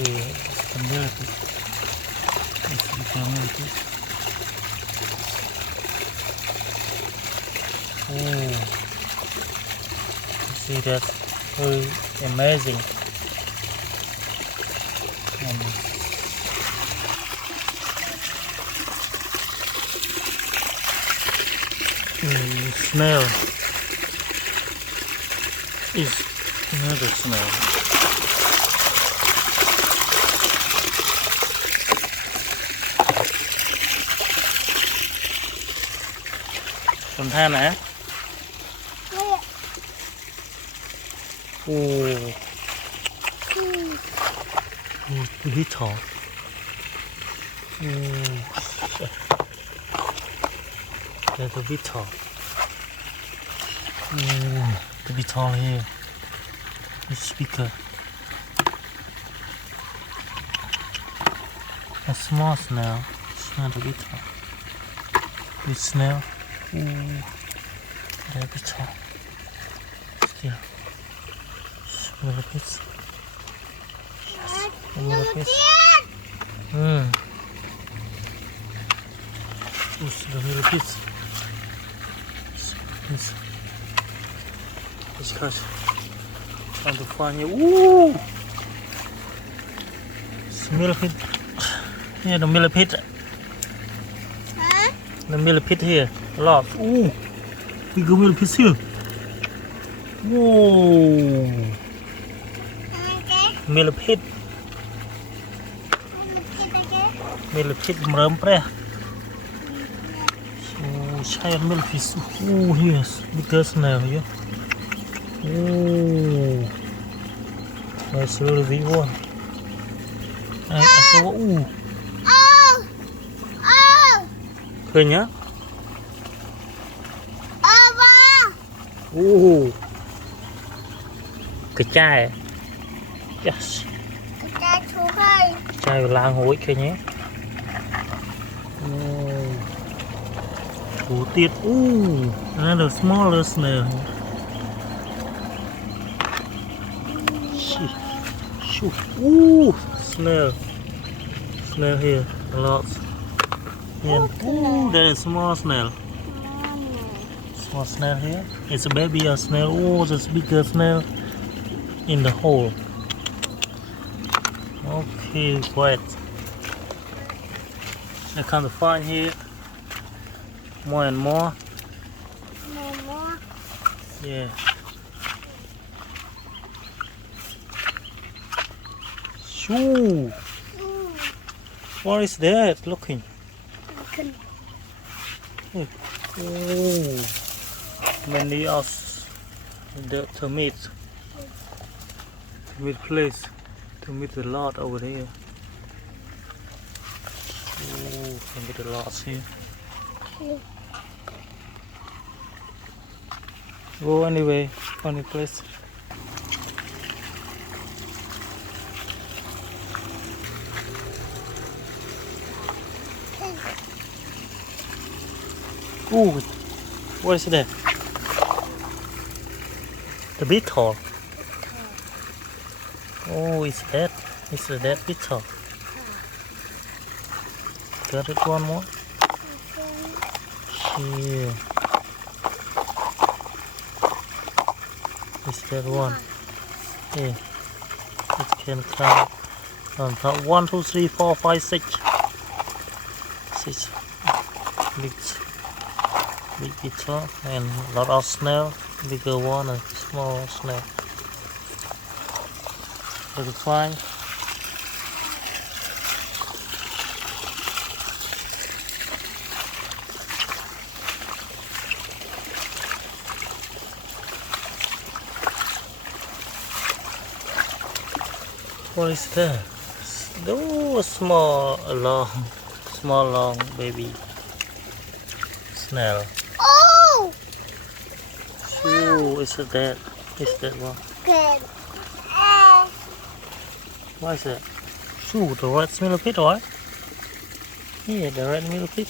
it's the millipede. It's the millipede. Oh, you see that's very amazing. And snail is another snail. Còn than nè. Oh, the beetle. There's a beetle. The beetle here. The speaker. A small snail. It's not a beetle. Big snail. The beetle. Still. Millipedes. Yes, millipedes. The millipedes. Let's catch. Trying to find here. Ooh! It's a millipede. Here, the millipede. Huh? The millipede here. A lot. Ooh! Big millipedes here. Whoa! Millipede. Millipede merem preh. Oh, giant millipede. Oh, here's bigger snail here. Oh, that's really big one. I saw. Oh,ឃើញហ៎ Oh, កញ្ចែ Yes. ចែឡើងរួចឃើញទេអូគូទៀតអូ another smaller snail shoot ooh snail here a lot yeah. Ooh, there is small snail here. It's a baby snail. Oh, there's bigger snail in the hole. Okay, quiet. I can't find here more and more. Yeah. Shoo. What is that? Looking. Oh, many of the termites. Termite place. Termite a lot over there. Oh, termite a lot here. Go anyway, funny place. Ooh, what is that? The beetle. Oh, it's that. It's a dead beetle. Got it one more. Here. It's that one. Yeah. It can come on top. 1, 2, 3, 4, 5, 6. 6 big beetle and a lot of snail, bigger one and small snail. Very fine. What is that? Oh, small long baby snail. Oh! Ooh, is it that? Is that one? Good. What is that? Ooh, the red millipede, right? Yeah, the red millipede.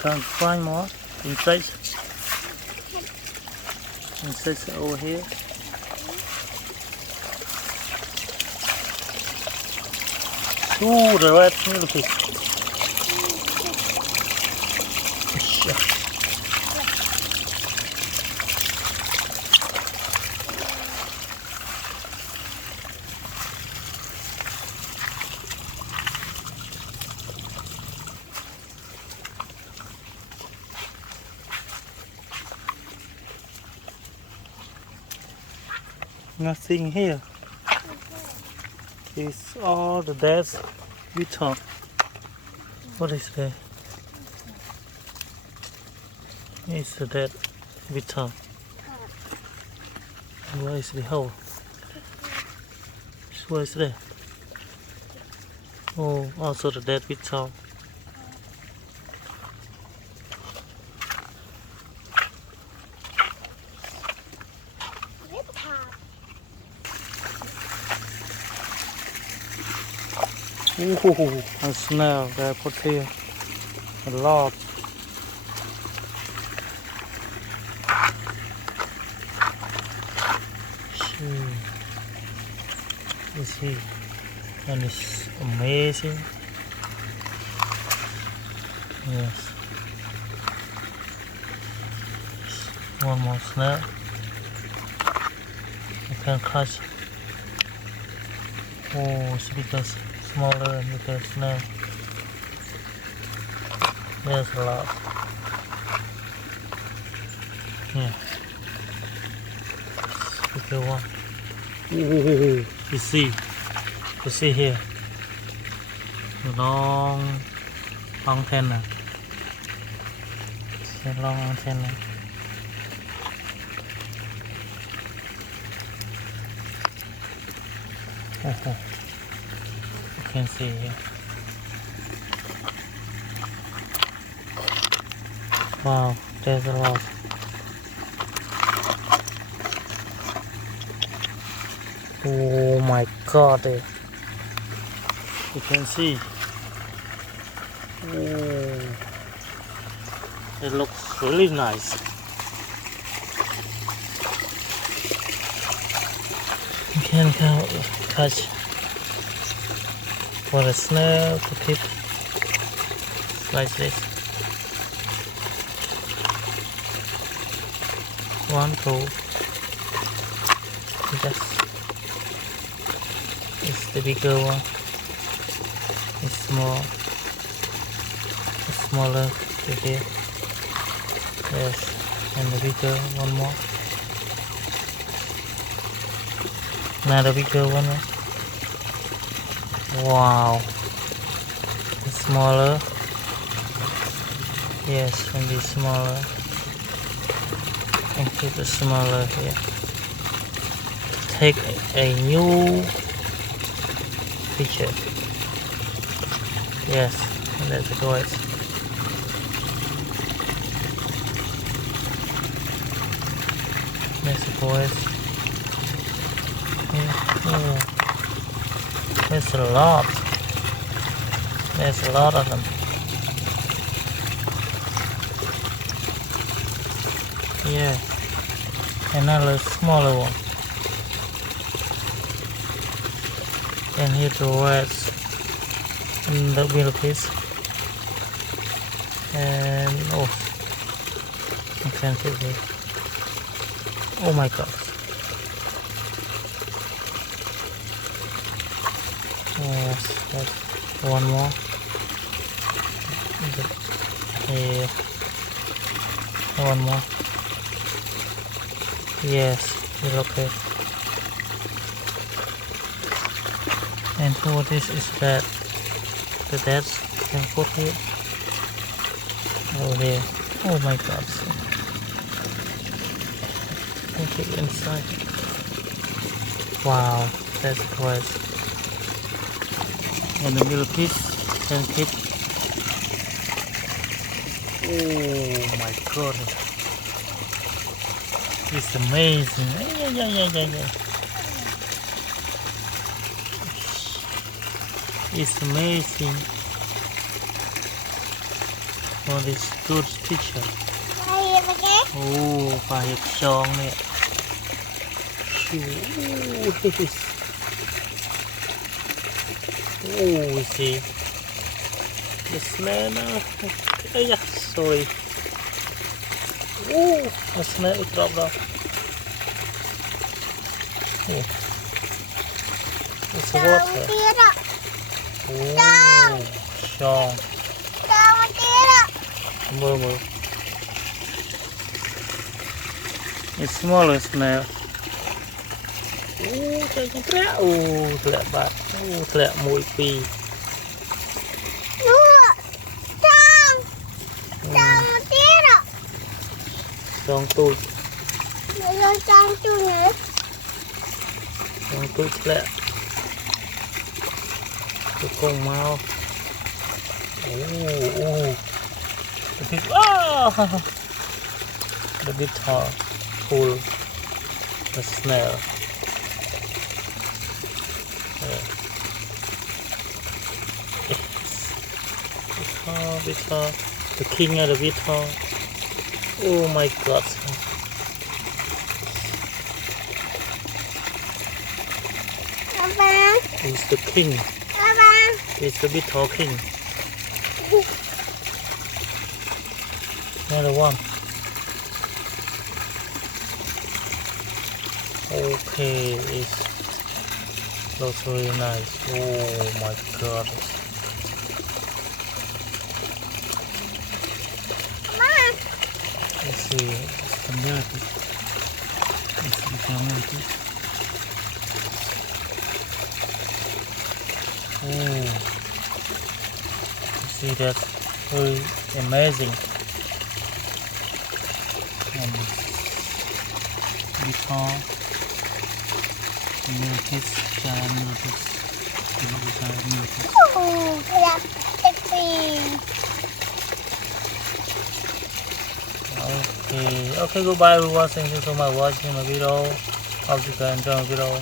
Can't find more insects. Insects over here. Ooh, the red millipede. Nothing here. It's all the dead beetle. What is that? It's the dead beetle. Where is the hole? Where is that? Oh, also the dead beetle. Ooh, a snail they put here. A lot. You see, and it's amazing. Yes. One more snail. I can catch. Oh, it's because smaller and bigger snail. There's a lot. Yeah. Bigger one. Ooh, you see here. Long antenna. It's a long antenna. Oh, you can see here. Wow, there's a lot. Oh my god, you can see. Oh, it looks really nice. You can catch for a snail to keep like this. 1, 2. Just it's the bigger one. It's small. It's smaller to here. Yes, and the bigger one more. Another bigger one. Wow. It's smaller. Yes, and it's smaller. And keep it smaller here. Take a new picture. Yes, and that's the voice. That's the voice. Yeah. Oh. There's a lot. There's a lot of them. Yeah. Another smaller one. And here the reds and the millipedes. And oh, I can't see it. Oh my god. Yes, that's one more. Here. One more. Yes, it's okay. And for this is that the deads can put here. Oh here. Oh my god. Okay, inside. Wow, that's great. And the little piece can keep. Oh my god. It's amazing. Yeah. It's amazing for this good picture. Oh, phải hiệp tròn nè. Oh, we see the snail now. Okay, yeah, sorry. Oh, the snail dropped off. Oh, it's water. Oh, strong. Mơ. It's smaller snail. Oh, trời con trẻ. Oh, lẹ bạn. Oh, lẹ mũi pì. Trong tôi. Trong tôi lẹ. Tôi con mau. Oh. The beetle pull the snail. Beetle, the king of the beetle. Oh my God! He's the king. He's the beetle king. Another one. Okay, it looks really nice. Oh my God. Let's see, it's the millipede. Let's see the millipede. Oh, you see, that's really amazing. And beetle, millipedes, giant millipedes, giant millipedes. Oh, Okay, goodbye everyone. Thank you so much for watching my video. Hope you can enjoy my video.